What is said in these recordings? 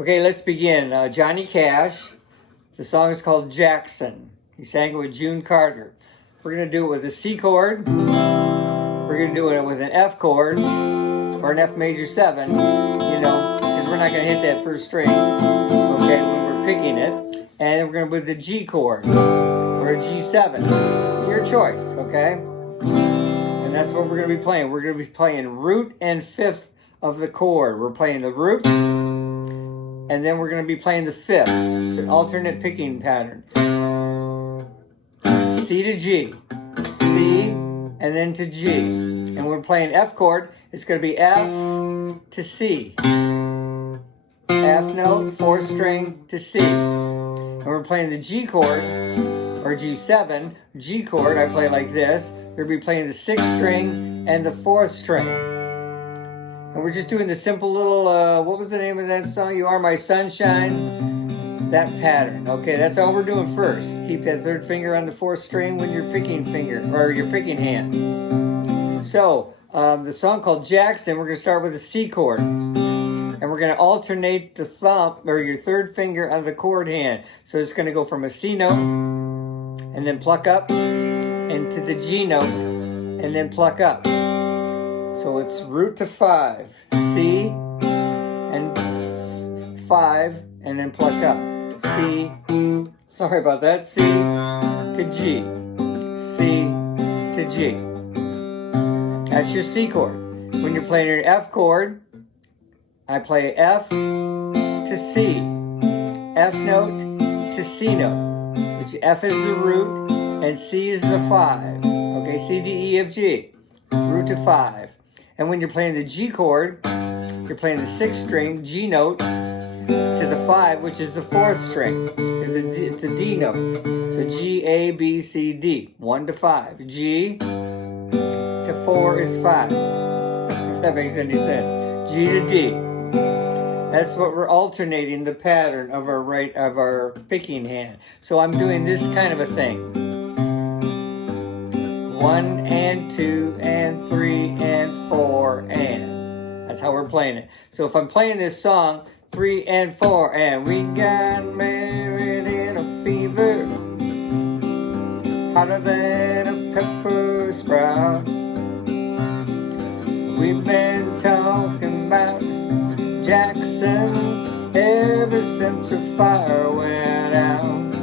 Okay, let's begin. Johnny Cash. The song is called Jackson. He sang it with June Carter. We're going to do it with a C chord. We're going to do it with an F chord or an F major 7, because we're not going to hit that first string, okay, when we're picking it. And we're going to do the G chord or a G7. Your choice, okay? And that's what we're going to be playing. We're going to be playing root and fifth of the chord. We're playing the root, and then we're going to be playing the fifth. It's an alternate picking pattern. C to G, C, and then to G. And we're playing F chord. It's going to be F to C. F note, 4th string to C. And we're playing the G chord, or G7. G chord, I play like this. We're going to be playing the 6th string and the 4th string. And we're just doing the simple little, what was the name of that song? You Are My Sunshine. That pattern. Okay, that's all we're doing first. Keep that 3rd finger on the 4th string when you're picking finger, or your picking hand. So, the song called Jackson, we're going to start with a C chord. And we're going to alternate the thumb, or your 3rd finger on the chord hand. So it's going to go from a C note, and then pluck up, into the G note, and then pluck up. So it's root to 5, C, and 5, and then pluck up. C, sorry about that, C to G, C to G. That's your C chord. When you're playing your F chord, I play F to C, F note to C note, which F is the root and C is the 5. Okay, C, D, E, F, G, root to 5. And when you're playing the G chord, you're playing the 6th string, G note, to the 5, which is the 4th string. It's a D note. So G, A, B, C, D, 1 to 5. G to 4 is 5, if that makes any sense. G to D. That's what we're alternating the pattern of our picking hand. So I'm doing this kind of a thing. 1 and 2 and 3 and 4 and. That's how we're playing it. So if I'm playing this song, 3 and 4 and we got married in a fever, hotter than a pepper sprout. We've been talking about Jackson ever since the fire went out.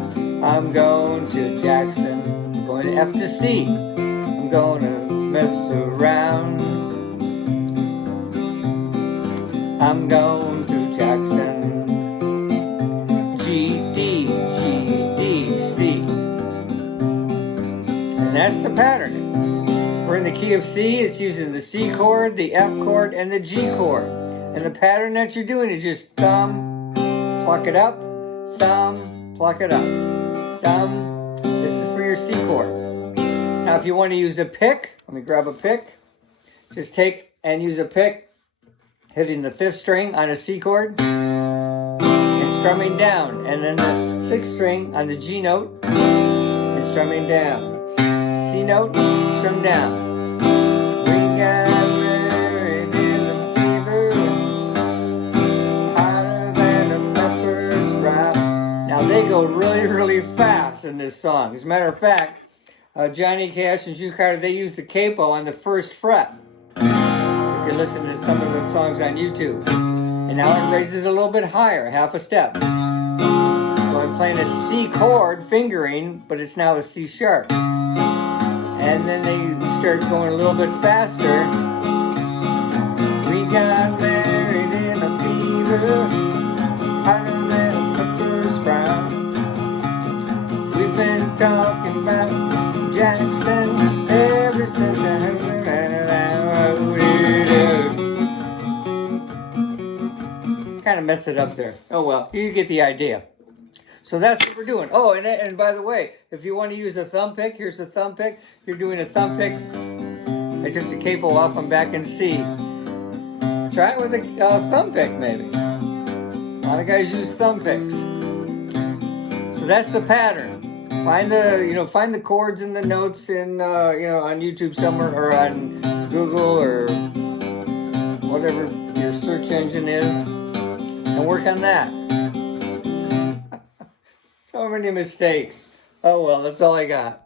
I'm going to Jackson, going to F to C. I'm gonna mess around. I'm going to Jackson. G, D, G, D, C. And that's the pattern. We're in the key of C. It's using the C chord, the F chord, and the G chord. And the pattern that you're doing is just thumb, pluck it up, thumb, pluck it up. Thumb. This is for your C chord. Now, if you want to use a pick, let me grab a pick. Just take and use a pick, hitting the 5th string on a C chord, and strumming down. And then the 6th string on the G note, and strumming down. C note, strum down. We got married in the fever, hotter than a pepper sprout. Now, they go really, really fast in this song. As a matter of fact, Johnny Cash and June Carter, they use the capo on the 1st fret. If you're listening to some of the songs on YouTube. And now it raises a little bit higher, half a step. So I'm playing a C chord fingering, but it's now a C sharp. And then they start going a little bit faster. We got married in a fever, hotter than a pepper sprout. We've been talking about Jackson ever since I kind of messed it up there. Oh well, you get the idea. So that's what we're doing. Oh, and by the way, if you want to use a thumb pick, here's the thumb pick. You're doing a thumb pick. I took the capo off. I'm back in C. Try it with a thumb pick, maybe. A lot of guys use thumb picks. So that's the pattern. Find the chords and the notes in on YouTube somewhere, or on Google, or whatever your search engine is. and work on that. So many mistakes. Oh well, that's all I got.